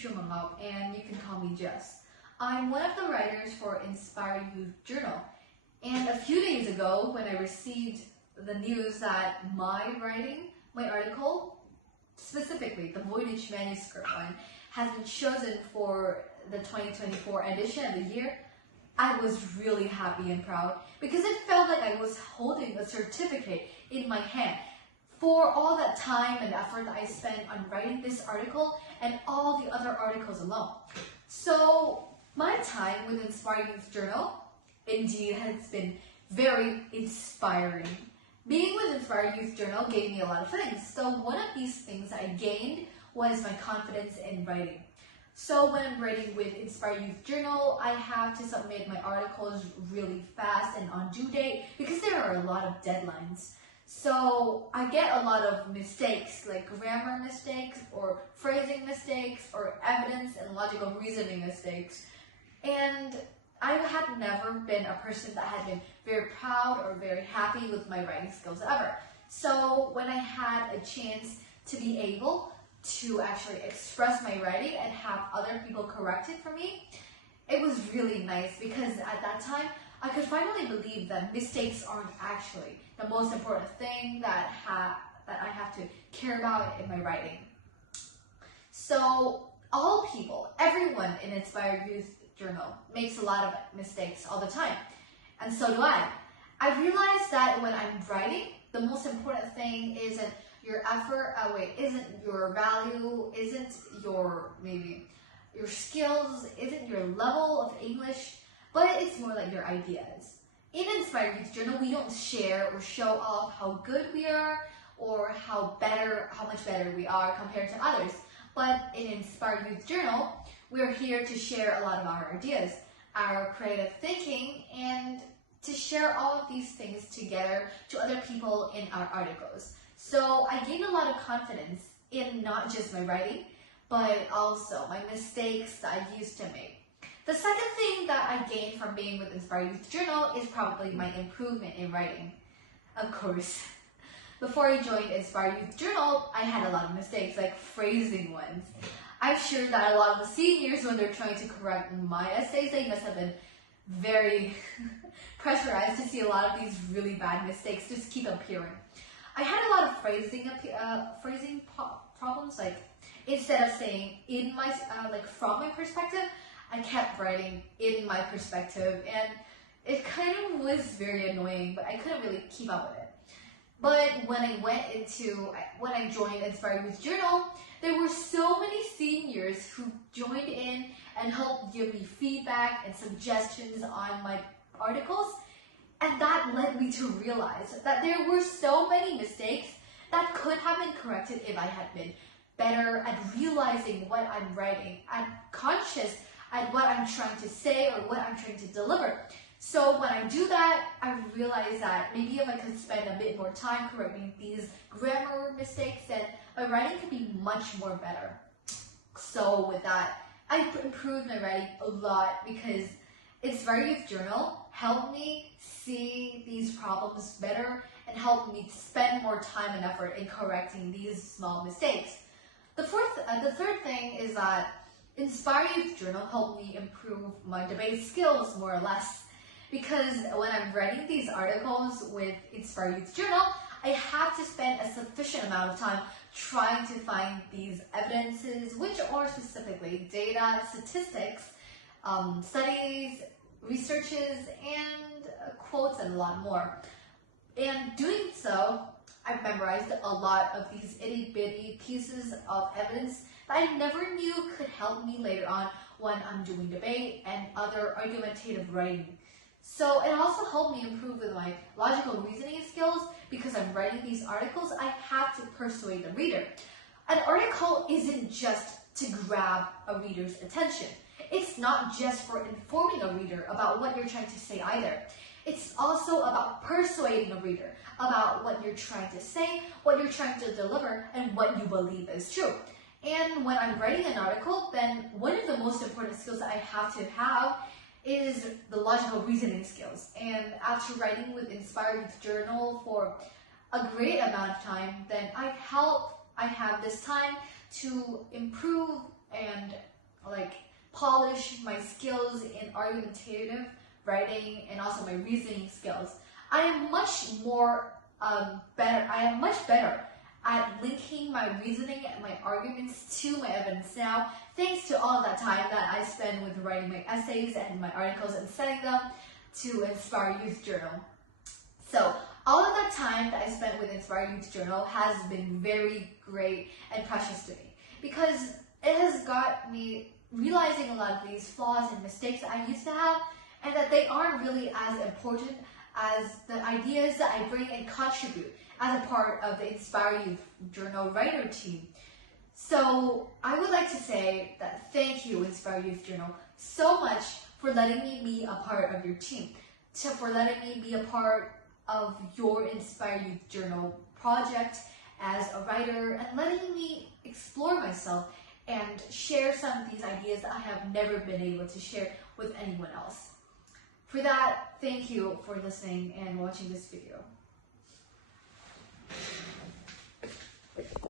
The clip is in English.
Truong Bao, and you can call me Jess. I'm one of the writers for Inspire Youth Journal. And a few days ago, when I received the news that my article, specifically the Voynich manuscript one, has been chosen for the 2024 edition of the year, I was really happy and proud because it felt like I was holding a certificate in my hand for all that time and effort that I spent on writing this article and all the other articles alone. So my time with Inspire Youth Journal indeed has been very inspiring. Being with Inspire Youth Journal gave me a lot of things. So one of these things I gained was my confidence in writing. So when I'm writing with Inspire Youth Journal, I have to submit my articles really fast and on due date because there are a lot of deadlines. So I get a lot of mistakes, like grammar mistakes or phrasing mistakes or evidence and logical reasoning mistakes. And I had never been a person that had been very proud or very happy with my writing skills ever. So when I had a chance to be able to actually express my writing and have other people correct it for me, it was really nice because at that time, I could finally believe that mistakes aren't actually the most important thing that I have to care about in my writing. So all people, everyone in Inspire Youth Journal makes a lot of mistakes all the time. And so do I. I realized that when I'm writing, the most important thing isn't your effort, isn't your value, isn't your skills, isn't your level of English, but it's more like your ideas. In Inspire Youth Journal, we don't share or show off how good we are or how much better we are compared to others. But in Inspire Youth Journal, we're here to share a lot of our ideas, our creative thinking, and to share all of these things together to other people in our articles. So I gained a lot of confidence in not just my writing, but also my mistakes that I used to make. The second thing that I gained from being with Inspire Youth Journal is probably my improvement in writing. Of course, before I joined Inspire Youth Journal, I had a lot of mistakes, like phrasing ones. I'm sure that a lot of the seniors, when they're trying to correct my essays, they must have been very pressurized to see a lot of these really bad mistakes just keep appearing. I had a lot of phrasing problems, like instead of saying in my from my perspective, I kept writing in my perspective, and it kind of was very annoying, but I couldn't really keep up with it. But when I joined Inspire Youth Journal, there were so many seniors who joined in and helped give me feedback and suggestions on my articles. And that led me to realize that there were so many mistakes that could have been corrected if I had been better at realizing what I'm writing, at conscious at what I'm trying to say or what I'm trying to deliver. So when I do that, I realize that maybe if I could spend a bit more time correcting these grammar mistakes, then my writing could be much more better. So with that, I improved my writing a lot because Inspire Youth Journal helped me see these problems better and helped me spend more time and effort in correcting these small mistakes. The third thing is that Inspire Youth Journal helped me improve my debate skills more or less. Because when I'm writing these articles with Inspire Youth Journal, I have to spend a sufficient amount of time trying to find these evidences, which are specifically data, statistics, studies, researches, and quotes, and a lot more. And doing so, I've memorized a lot of these itty-bitty pieces of evidence that I never knew could help me later on when I'm doing debate and other argumentative writing. So it also helped me improve with my logical reasoning skills because I'm writing these articles. I have to persuade the reader. An article isn't just to grab a reader's attention. It's not just for informing a reader about what you're trying to say either. It's also about persuading a reader about what you're trying to say, what you're trying to deliver, and what you believe is true. And when I'm writing an article, then one of the most important skills that I have to have is the logical reasoning skills. And after writing with Inspire Youth Journal for a great amount of time, then I have this time to improve and like polish my skills in argumentative writing and also my reasoning skills. I am much better at linking my reasoning and my arguments to my evidence now, thanks to all of that time that I spend with writing my essays and my articles and sending them to Inspire Youth Journal. So all of that time that I spent with Inspire Youth Journal has been very great and precious to me, because it has got me realizing a lot of these flaws and mistakes that I used to have, and that they aren't really as important as the ideas that I bring and contribute as a part of the Inspire Youth Journal writer team. So I would like to say that thank you, Inspire Youth Journal, so much for letting me be a part of your team, for letting me be a part of your Inspire Youth Journal project as a writer, and letting me explore myself and share some of these ideas that I have never been able to share with anyone else. For that, thank you for listening and watching this video.